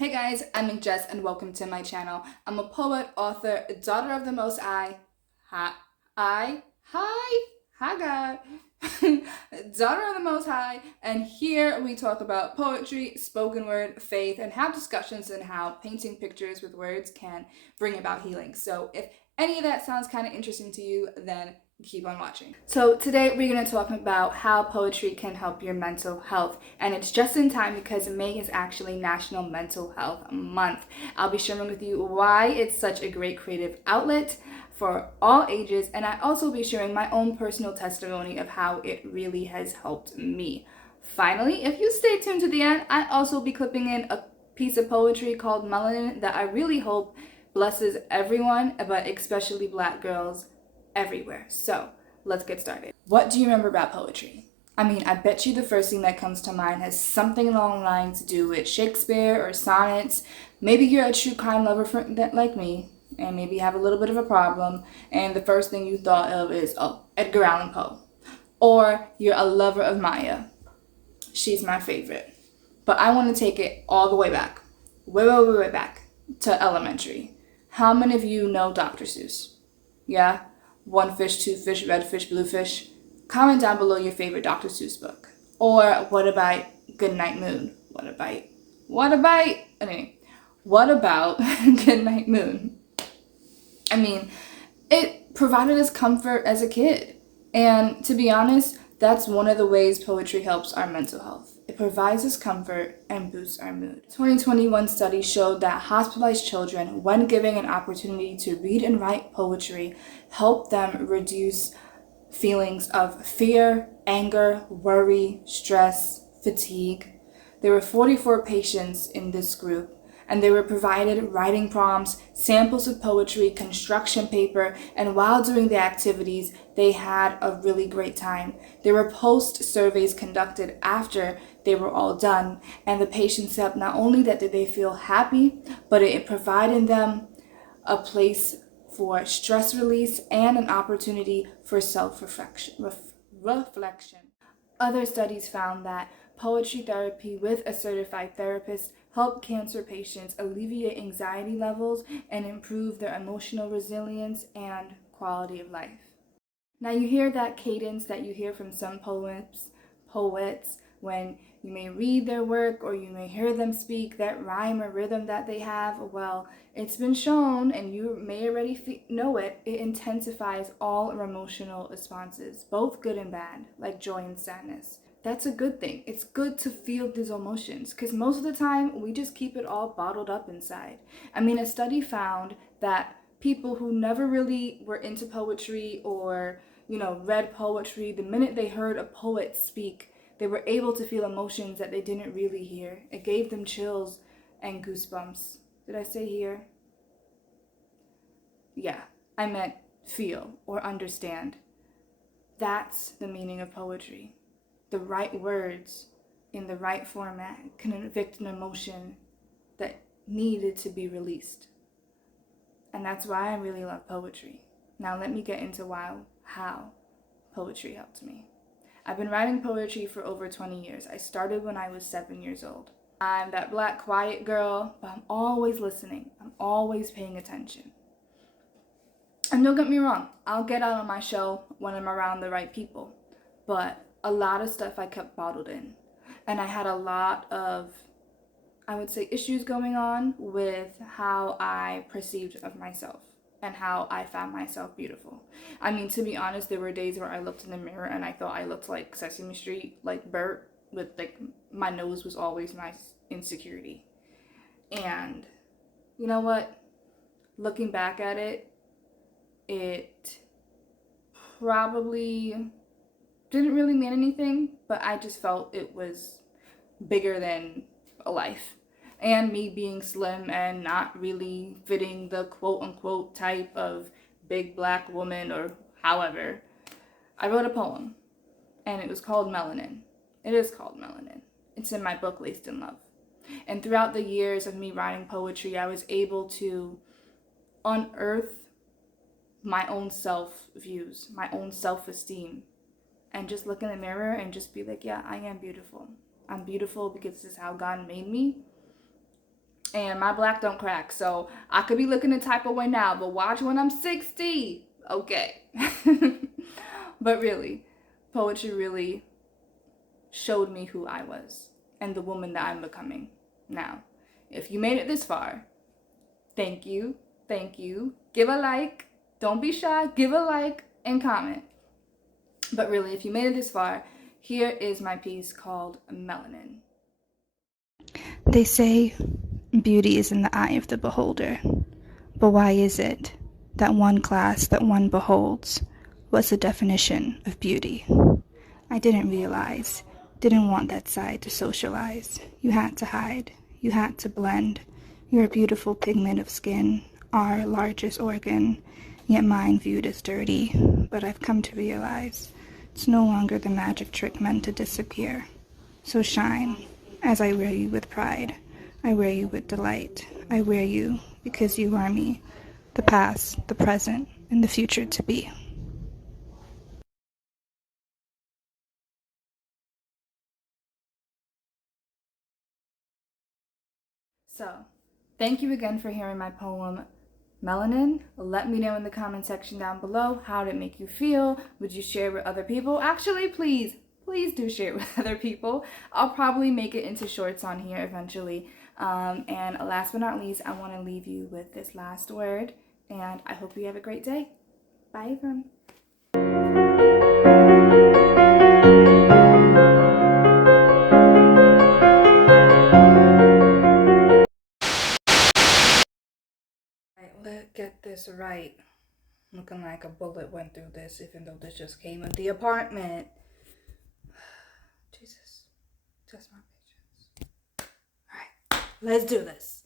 Hey guys, I'm Jess and welcome to my channel. I'm a poet, author, daughter of the Most High. Hi God. Daughter of the Most High, and here we talk about poetry, spoken word, faith, and have discussions on how painting pictures with words can bring about healing. So if any of that sounds kind of interesting to you, then keep on watching. So today we're going to talk about how poetry can help your mental health, and it's just in time because May is actually National Mental Health Month. I'll be sharing with you why it's such a great creative outlet for all ages, and I also be sharing my own personal testimony of how it really has helped me. Finally, if you stay tuned to the end, I also be clipping in a piece of poetry called Melanin that I really hope blesses everyone, but especially Black girls everywhere. So let's get started. What do you remember about poetry? I mean, I bet you the first thing that comes to mind has something along the lines to do with Shakespeare or sonnets. Maybe you're a true crime lover like me, and maybe you have a little bit of a problem, and the first thing you thought of is, oh, Edgar Allan Poe. Or you're a lover of Maya. She's my favorite. But I want to take it all the way back. Way back to elementary. How many of you know Dr. Seuss? Yeah? One fish, two fish, red fish, blue fish. Comment down below your favorite Dr. Seuss book. Or what about Goodnight Moon? Anyway, what about Goodnight Moon? I mean, it provided us comfort as a kid. And to be honest, that's one of the ways poetry helps our mental health. It provides us comfort and boosts our mood. 2021 study showed that hospitalized children, when given an opportunity to read and write poetry, help them reduce feelings of fear, anger, worry, stress, fatigue. There were 44 patients in this group, and they were provided writing prompts, samples of poetry, construction paper, and while doing the activities, they had a really great time. There were post surveys conducted after they were all done, and the patients said not only that did they feel happy, but it provided them a place for stress release and an opportunity for self-reflection. Other studies found that poetry therapy with a certified therapist helped cancer patients alleviate anxiety levels and improve their emotional resilience and quality of life. Now you hear that cadence that you hear from some poets, when you may read their work or you may hear them speak, that rhyme or rhythm that they have. Well, it's been shown, and you may already know it, it intensifies all our emotional responses, both good and bad, like joy and sadness. That's a good thing. It's good to feel these emotions because most of the time we just keep it all bottled up inside. I mean, a study found that people who never really were into poetry or read poetry, the minute they heard a poet speak, they were able to feel emotions that they didn't really hear. It gave them chills and goosebumps. Did I say hear? Yeah, I meant feel or understand. That's the meaning of poetry. The right words in the right format can evict an emotion that needed to be released. And that's why I really love poetry. Now let me get into how poetry helped me. I've been writing poetry for over 20 years. I started when I was 7 years old. I'm that Black quiet girl, but I'm always listening. I'm always paying attention. And don't get me wrong, I'll get out on my shell when I'm around the right people. But a lot of stuff I kept bottled in. And I had a lot of, I would say, issues going on with how I perceived of myself and how I found myself beautiful. I mean, to be honest, there were days where I looked in the mirror and I thought I looked like Sesame Street, like Bert, with my nose was always my insecurity. And you know what? Looking back at it, it probably didn't really mean anything, but I just felt it was bigger than a life. And me being slim and not really fitting the quote-unquote type of big Black woman or however, I wrote a poem, and it was called Melanin. It is called Melanin. It's in my book, Laced in Love. And throughout the years of me writing poetry, I was able to unearth my own self-views, my own self-esteem, and just look in the mirror and just be like, yeah, I am beautiful. I'm beautiful because this is how God made me. And my black don't crack. So I could be looking a type of way now, but watch when I'm 60. Okay. But really, poetry really showed me who I was and the woman that I'm becoming now. If you made it this far, thank you. Thank you. Give a like. Don't be shy. Give a like and comment. But really, if you made it this far, here is my piece called Melanin. They say beauty is in the eye of the beholder. But why is it that one glass that one beholds was the definition of beauty? I didn't realize, didn't want that side to socialize. You had to hide, you had to blend. Your beautiful pigment of skin, our largest organ, yet mine viewed as dirty. But I've come to realize it's no longer the magic trick meant to disappear. So shine, as I wear you with pride. I wear you with delight. I wear you because you are me, the past, the present, and the future to be. So, thank you again for hearing my poem, Melanin. Let me know in the comment section down below, how did it make you feel? Would you share with other people? Actually, please do share it with other people. I'll probably make it into shorts on here eventually. And last but not least, I want to leave you with this last word, and I hope you have a great day. Bye, everyone. Let's get this right. Looking like a bullet went through this, even though this just came of the apartment. Jesus, test my patience. All right, let's do this.